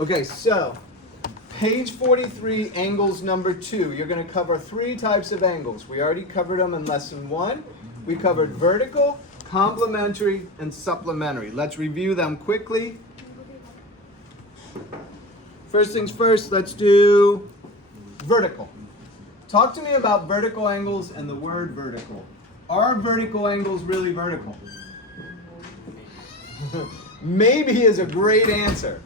Okay, so page 43, angles number 2. You're going to cover 3 types of angles. We already covered them in lesson 1. We covered vertical, complementary, and supplementary. Let's review them quickly. First things first, let's do vertical. Talk to me about vertical angles and the word vertical. Are vertical angles really vertical? Maybe is a great answer.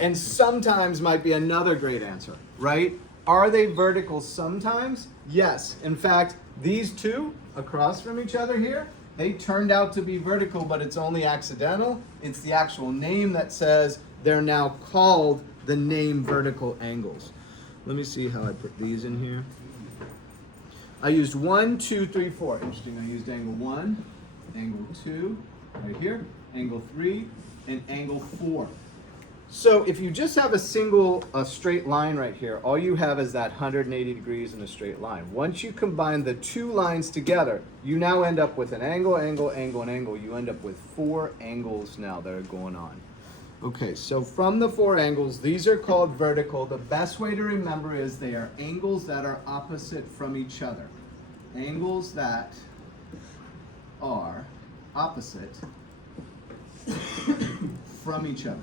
And sometimes might be another great answer, right? Are they vertical sometimes? Yes. In fact, these two across from each other here, they turned out to be vertical, but it's only accidental. It's the actual name that says they're now called the name vertical angles. Let me see how I put these in here. I used 1, 2, 3, 4. Interesting. I used angle 1, angle 2, right here, angle 3, and angle 4. So if you just have a straight line right here, all you have is that 180 degrees in a straight line. Once you combine the 2 lines together, you now end up with an angle, angle, angle, and angle. You end up with 4 angles now that are going on. Okay, so from the 4 angles, these are called vertical. The best way to remember is they are angles that are opposite from each other. Angles that are opposite from each other.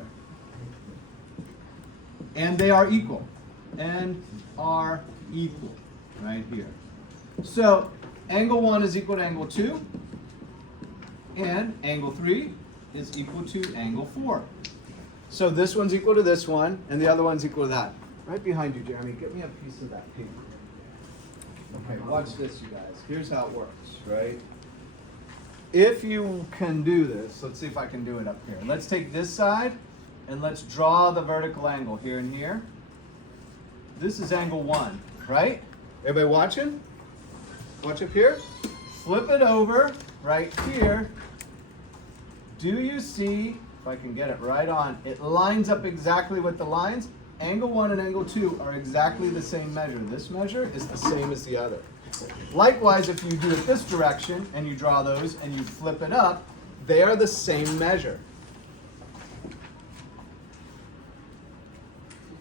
And they are equal. And are equal, right here. So, angle 1 is equal to angle 2. And angle 3 is equal to angle 4. So this one's equal to this one, and the other one's equal to that. Right behind you, Jeremy. Get me a piece of that paper. Okay, watch this, you guys. Here's how it works, right? If you can do this, let's see if I can do it up here. Let's take this side, and let's draw the vertical angle here and here. This is angle 1, right? Everybody watching? Watch up here. Flip it over right here. Do you see, if I can get it right on, it lines up exactly with the lines. Angle 1 and angle 2 are exactly the same measure. This measure is the same as the other. Likewise, if you do it this direction and you draw those and you flip it up, they are the same measure.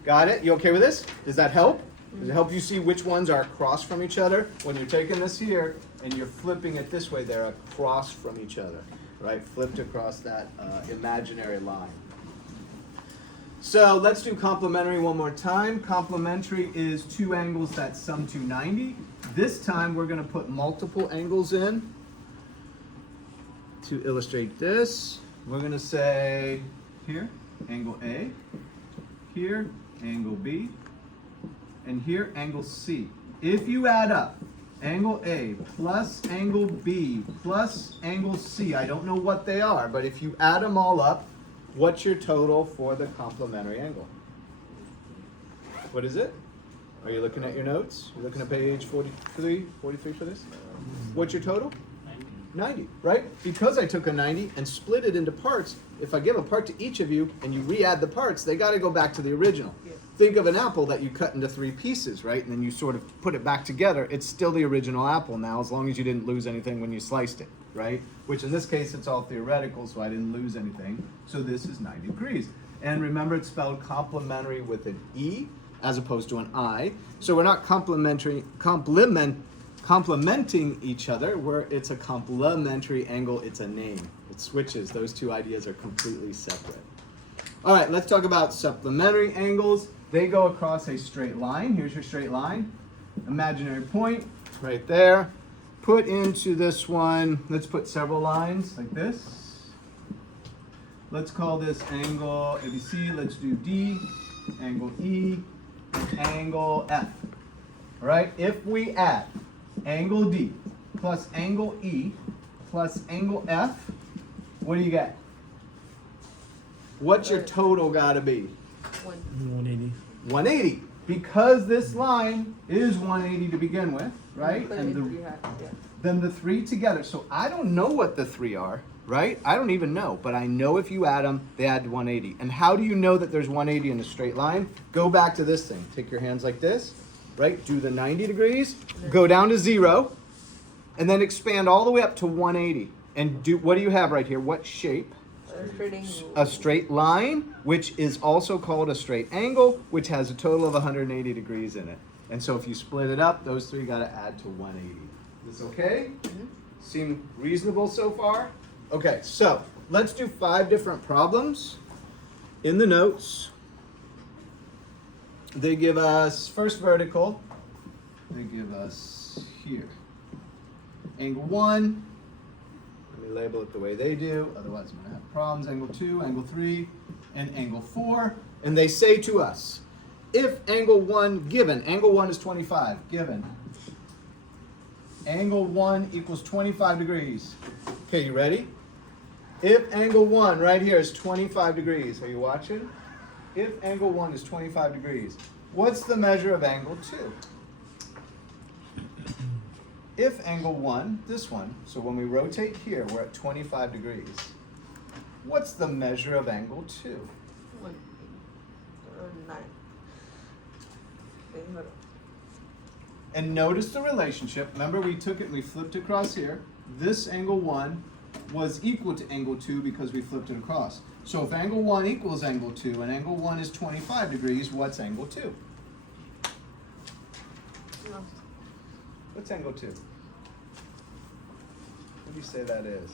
Got it? You okay with this? Does that help? Does it help you see which ones are across from each other? When you're taking this here and you're flipping it this way, they're across from each other, right? Flipped across that imaginary line. So let's do complementary one more time. Complementary is 2 angles that sum to 90. This time we're going to put multiple angles in to illustrate this. We're going to say here, angle A, here, angle B, and here, angle C. If you add up angle A plus angle B plus angle C, I don't know what they are, but if you add them all up, what's your total for the complementary angle? What is it? Are you looking at your notes? You're looking at page 43 for this? What's your total? 90, right? Because I took a 90 and split it into parts, if I give a part to each of you and you re-add the parts, they got to go back to the original. Yeah. Think of an apple that you cut into 3 pieces, right? And then you sort of put it back together. It's still the original apple now, as long as you didn't lose anything when you sliced it, right? Which in this case, it's all theoretical, so I didn't lose anything. So this is 90 degrees. And remember, it's spelled complementary with an E as opposed to an I. So we're not complementing each other, where it's a complementary angle, it's a name. It switches. Those 2 ideas are completely separate. All right, let's talk about supplementary angles. They go across a straight line. Here's your straight line. Imaginary point right there. Put into this one, let's put several lines like this. Let's call this angle ABC. Let's do D, angle E, angle F. All right, if we add angle D plus angle E plus angle F, what do you get? What's your total got to be? 180. 180. Because this line is 180 to begin with, right? And then the 3 together. So I don't know what the 3 are, right? I don't even know. But I know if you add them, they add 180. And how do you know that there's 180 in a straight line? Go back to this thing. Take your hands like this, right? Do the 90 degrees. Go down to 0. And then expand all the way up to 180. And do what do you have right here? What shape? a straight line, which is also called a straight angle, which has a total of 180 degrees in it. And so if you split it up, those three got to add to 180. Is this okay? Mm-hmm. Seem reasonable so far? Okay, so let's do 5 different problems. In the notes, they give us, first vertical, they give us here, angle 1. Let me label it the way they do, otherwise I'm going to have problems. Angle 2, angle 3, and angle 4. And they say to us, if angle 1 given, angle 1 is 25, given, angle 1 equals 25 degrees. Okay, you ready? If angle 1 right here is 25 degrees, are you watching? If angle 1 is 25 degrees, what's the measure of angle 2? If angle 1, this one, so when we rotate here, we're at 25 degrees. What's the measure of angle 2? 9. And notice the relationship. Remember, we took it and we flipped across here. This angle 1 was equal to angle 2 because we flipped it across. So if angle 1 equals angle 2 and angle 1 is 25 degrees, what's angle 2? No. What's angle 2? What do you say that is?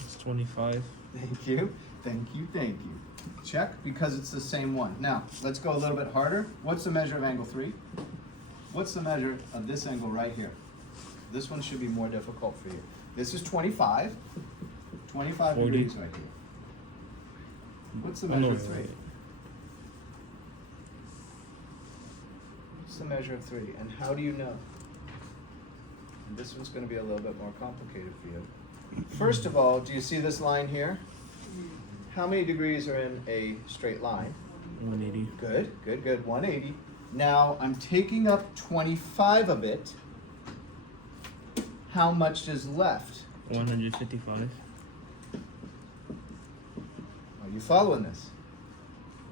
It's 25. Thank you. Thank you. Thank you. Check, because it's the same one. Now, let's go a little bit harder. What's the measure of angle 3? What's the measure of this angle right here? This one should be more difficult for you. This is 25. 25 40. degrees right here. What's the measure of 3? What's the measure of 3? And how do you know? And this one's going to be a little bit more complicated for you. First of all, do you see this line here? How many degrees are in a straight line? 180. Good, good, good. 180. Now I'm taking up 25 of it. How much is left? 155. Are you following this?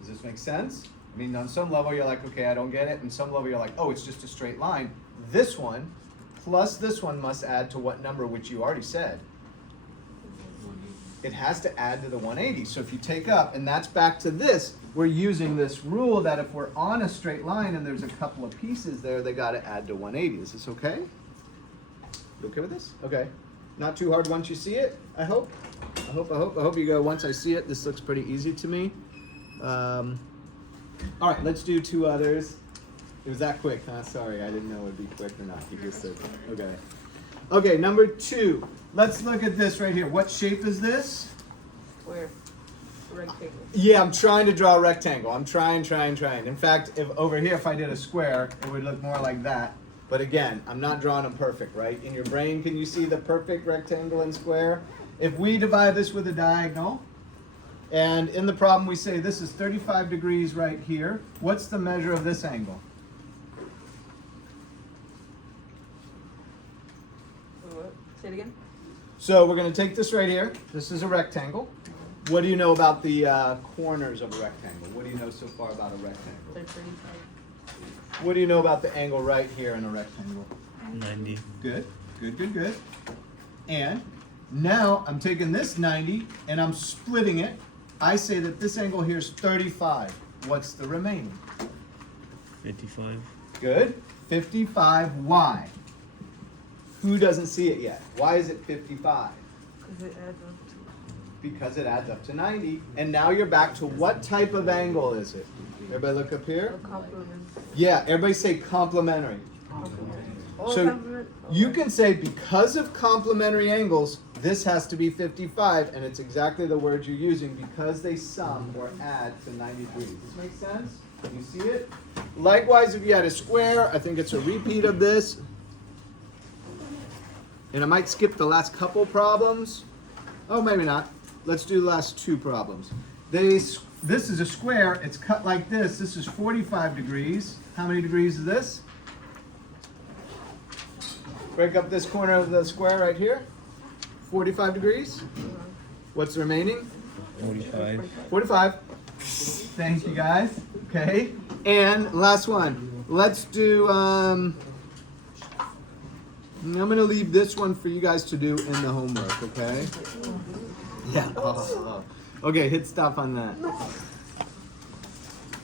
Does this make sense? I mean, on some level you're like, okay, I don't get it. And some level you're like, oh, it's just a straight line. This one plus this one must add to what number, which you already said? It has to add to the 180. So if you take up, and that's back to this, we're using this rule that if we're on a straight line and there's a couple of pieces there, they got to add to 180. Is this okay? You okay with this? Okay. Not too hard once you see it, I hope. I hope you go, once I see it, this looks pretty easy to me. All right, let's do 2 others. It was that quick, huh? Sorry, I didn't know it would be quick or not. You just said, okay. Okay, number 2. Let's look at this right here. What shape is this? Square. Rectangle. Yeah, I'm trying to draw a rectangle. I'm trying. In fact, if over here, if I did a square, it would look more like that. But again, I'm not drawing them perfect, right? In your brain, can you see the perfect rectangle and square? If we divide this with a diagonal, and in the problem we say this is 35 degrees right here, what's the measure of this angle? What? Say it again. So we're going to take this right here. This is a rectangle. What do you know about the corners of a rectangle? What do you know so far about a rectangle? 35. What do you know about the angle right here in a rectangle? 90. Good. And now I'm taking this 90 and I'm splitting it. I say that this angle here is 35. What's the remaining? 55. Good. 55. Why? Who doesn't see it yet? Why is it 55? Because it adds up to 90. And now you're back to what type of angle is it? Everybody look up here. Yeah, everybody say complementary. So you can say because of complementary angles, this has to be 55, and it's exactly the word you're using, because they sum or add to 90 degrees. Does this make sense? You see it? Likewise, if you had a square, I think it's a repeat of this. And I might skip the last couple problems. Oh, maybe not. Let's do the last 2 problems. This is a square. It's cut like this. This is 45 degrees. How many degrees is this? Break up this corner of the square right here. 45 degrees. What's the remaining? 45. 45. Thank you, guys. Okay. And last one. Let's do, I'm going to leave this one for you guys to do in the homework, okay? Yeah. Okay, hit stop on that.